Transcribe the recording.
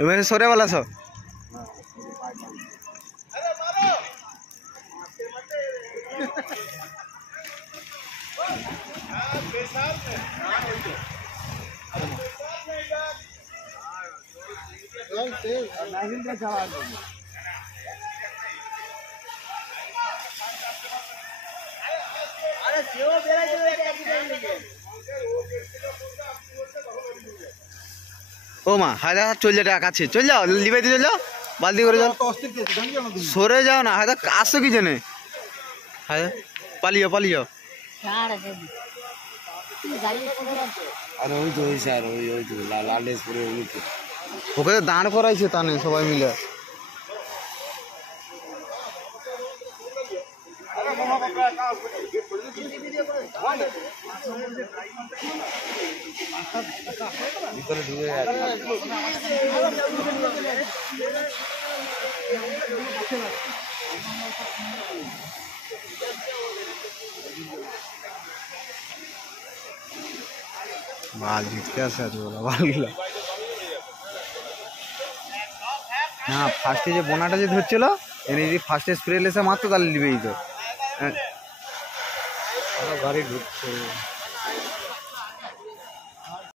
এবারে সরে वाला সব ও মা হায়দা চল যা কাছে চল যাও লিবাইতে চল যাও বালতি করে যাও সরে যাও না হায়দা আসো কি জানে হায়দা পালিয়ে পালিয়ে আরে ওই তো ওই স্যার ওই তো লাল ড্রেস পরে ওই তো ওকে তো দাঁড় করাইছে তানে সবাই মিলে ভিতরে ঢুকে बाल जीतते আছে बोला বালগুলো হ্যাঁ ফার্স্টে যে বোনাটা যে ধরছিল এনে যদি ফার্স্টে স্প্রে লেসে মারতো তাহলে লিবেই তো গাড়ি ঢুকছে